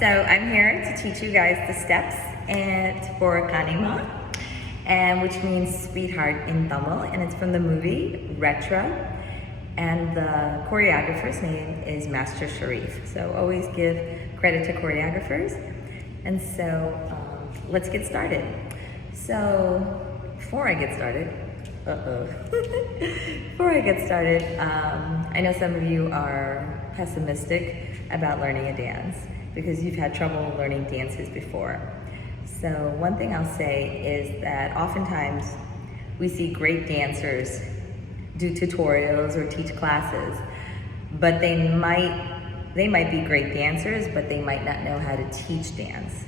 So I'm here to teach you guys the steps for Kanima, and which means sweetheart in Tamil, and it's from the movie Retro, and the choreographer's name is Master Sharif. So always give credit to choreographers. And so let's get started. So before I get started, I know some of you are pessimistic about learning a dance because you've had trouble learning dances before. So one thing I'll say is that oftentimes we see great dancers do tutorials or teach classes, but they might be great dancers, but they might not know how to teach dance.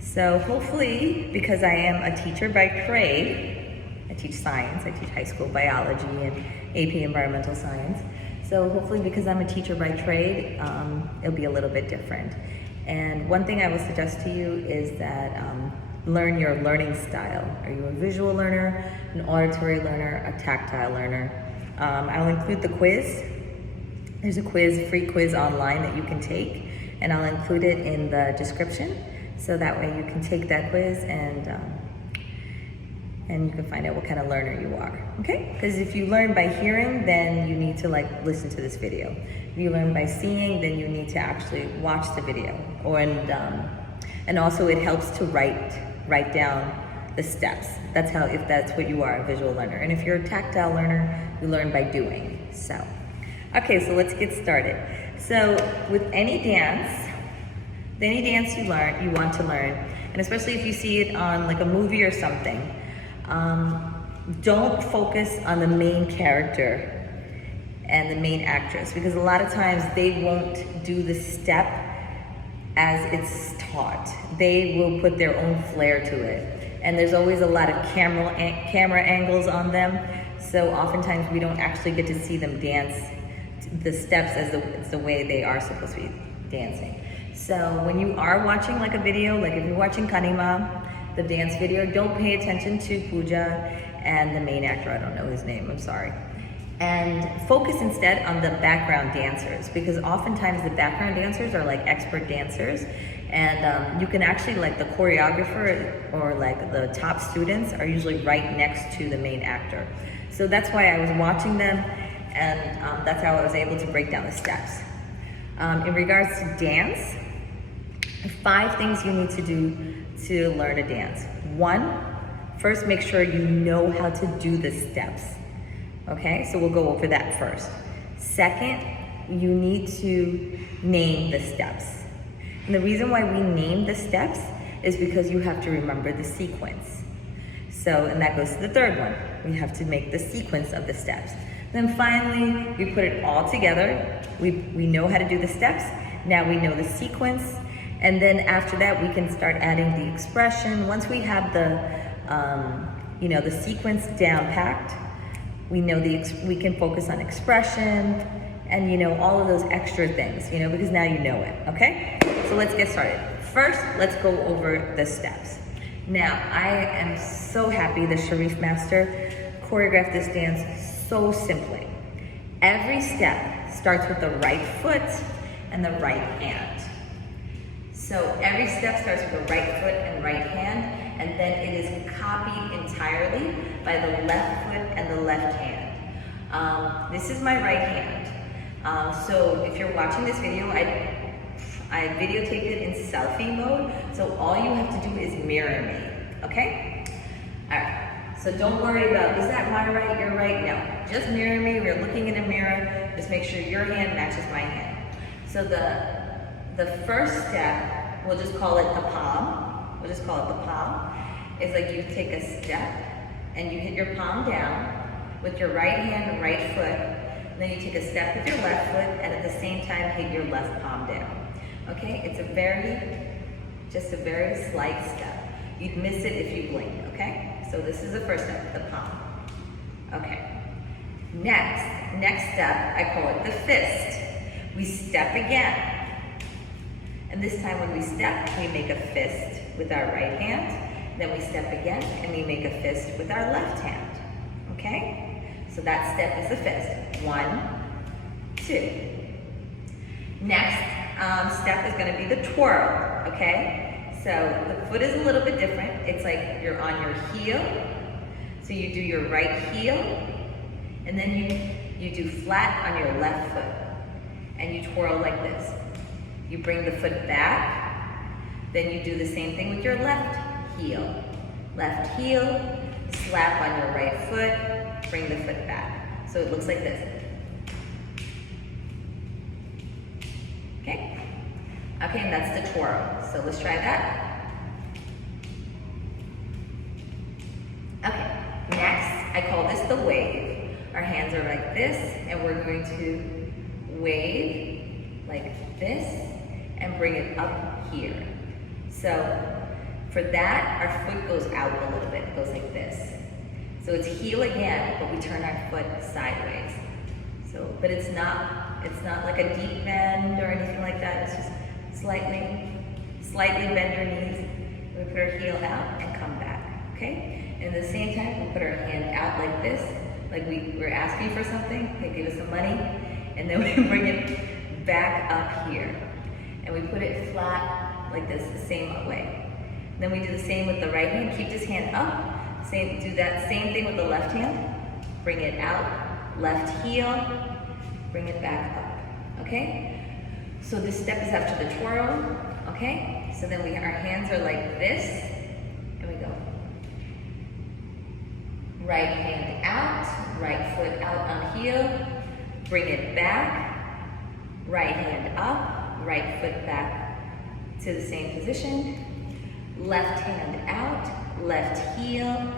So hopefully, because I am a teacher by trade, I teach science, I teach high school biology and AP environmental science. So hopefully, because I'm a teacher by trade, it'll be a little bit different. And one thing I will suggest to you is that learn your learning style. Are you a visual learner, an auditory learner, a tactile learner? I'll include the quiz. There's a free quiz online that you can take, and I'll include it in the description. So that way you can take that quiz and you can find out what kind of learner you are, okay? Because if you learn by hearing, then you need to listen to this video. If you learn by seeing, then you need to actually watch the video. And also it helps to write down the steps. That's how, if that's what you are, a visual learner. And if you're a tactile learner, you learn by doing. So, okay, so let's get started. So with any dance you want to learn, and especially if you see it on like a movie or something, don't focus on the main character and the main actress, because a lot of times they won't do the step as it's taught. They will put their own flair to it, and there's always a lot of camera angles on them, so oftentimes we don't actually get to see them dance the steps as the way they are supposed to be dancing. So when you are watching like a video, like if you're watching Kanima, the dance video, don't pay attention to Pooja and the main actor, I don't know his name, I'm sorry. And focus instead on the background dancers, because oftentimes the background dancers are like expert dancers, and you can actually, like the choreographer or like the top students are usually right next to the main actor. So that's why I was watching them, and that's how I was able to break down the steps. In regards to dance, 5 things you need to do to learn a dance. 1, first make sure you know how to do the steps. Okay, so we'll go over that first. Second, you need to name the steps. And the reason why we name the steps is because you have to remember the sequence. So, and that goes to the third one. We have to make the sequence of the steps. Then finally, we put it all together. We know how to do the steps. Now we know the sequence. And then after that, we can start adding the expression. Once we have the sequence down packed, we know we can focus on expression and all of those extra things, because now you know it, okay? So let's get started. First, let's go over the steps. Now, I am so happy the Sharif Master choreographed this dance so simply. Every step starts with the right foot and the right hand. So every step starts with the right foot and right hand, and then it is copied entirely by the left foot and the left hand. This is my right hand. So if you're watching this video, I videotaped it in selfie mode, so all you have to do is mirror me, okay? All right, so don't worry about, is that my right, your right? No, just mirror me. We're looking in a mirror. Just make sure your hand matches my hand. So the first step, we'll just call it the palm. We'll just call it the palm. It's like you take a step and you hit your palm down with your right hand and right foot. And then you take a step with your left foot and at the same time hit your left palm down. Okay, it's just a very slight step. You'd miss it if you blinked, okay? So this is the first step, the palm. Okay. Next step, I call it the fist. We step again. And this time when we step, we make a fist with our right hand. Then we step again and we make a fist with our left hand. Okay? So that step is the fist. 1, 2. Next, step is gonna be the twirl, okay? So the foot is a little bit different. It's like you're on your heel. So you do your right heel, and then you do flat on your left foot. And you twirl like this. You bring the foot back, then you do the same thing with your left heel. Left heel, slap on your right foot, bring the foot back. So it looks like this. Okay? Okay, and that's the twirl. So let's try that. Okay, next, I call this the wave. Our hands are like this, and we're going to wave like this and bring it up here. So for that, our foot goes out a little bit. It goes like this. So it's heel again, but we turn our foot sideways. So, but it's not like a deep bend or anything like that. It's just slightly bend your knees. We put our heel out and come back, okay? And at the same time, we put our hand out like this, like we're asking for something. Hey, give us some money. And then we bring it back up here. And we put it flat like this, the same way. Then we do the same with the right hand. Keep this hand up. Do that same thing with the left hand. Bring it out, left heel, bring it back up, okay? So this step is after the twirl, okay? So then our hands are like this, and we go. Right hand out, right foot out on heel, bring it back, right hand up, right foot back to the same position, left hand out, left heel,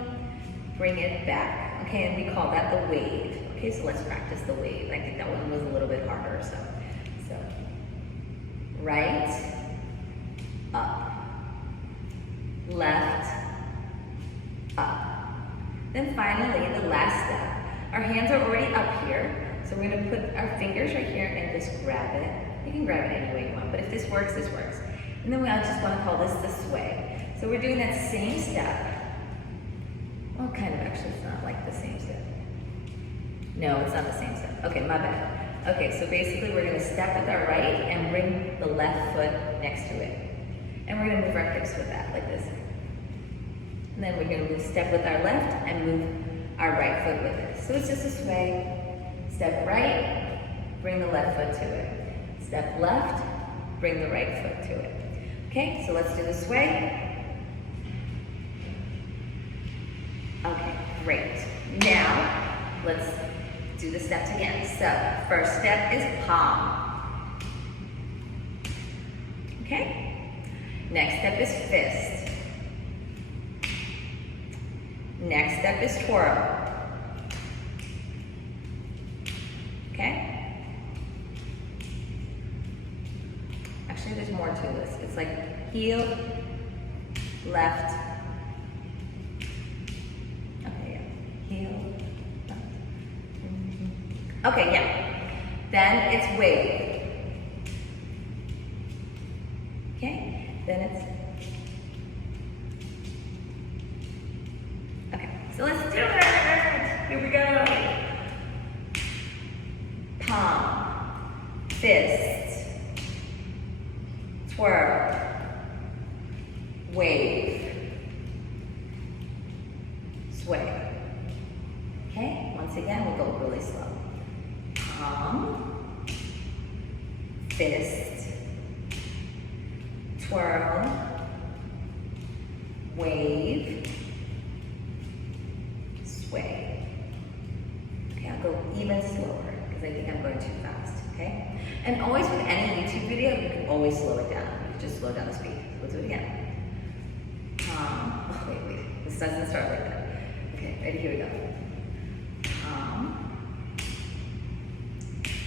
bring it back. Okay, and we call that the wave. Okay, so let's practice the wave. I think that one was a little bit harder, so right, up, left, up. Then finally, the last step. Our hands are already up here, so we're gonna put our fingers right here and just grab it. You can grab it any way you want, but if this works, this works. And then I just wanna call this the sway. So we're doing that same step. Well, kind of actually, it's not like the same step. No, it's not the same step. Okay, my bad. Okay, so basically we're gonna step with our right and bring the left foot next to it. And we're gonna move our hips with that, like this. And then we're gonna step with our left and move our right foot with it. So it's just a sway. Step right, bring the left foot to it. Step left, bring the right foot to it. Okay, so let's do the sway. Okay, great. Now, let's do the steps again. So, first step is palm. Okay? Next step is fist. Next step is twirl. Okay? Actually, there's more to this. It's like heel, left. Okay, yeah. Heel, left. Okay, yeah. Then it's wave. Okay? Then it's... Okay, so let's do it! Here we go. Palm, fist, twirl, wave, sway. Okay, once again, we'll go really slow. Palm, fist, twirl, wave, sway. Okay, I'll go even slower because I think I'm going too fast, okay? And always with any YouTube video, you can always slow it down. You can just slow down the speed. We'll do it again. Oh, wait. This doesn't start like that. Okay, ready? Here we go.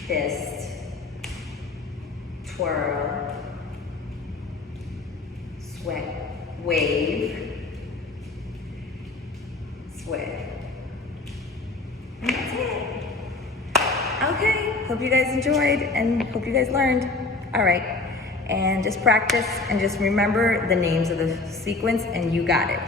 Fist, twirl, sway, wave, sway. And that's it. Okay, hope you guys enjoyed and hope you guys learned. All right, and just practice and just remember the names of the sequence and you got it.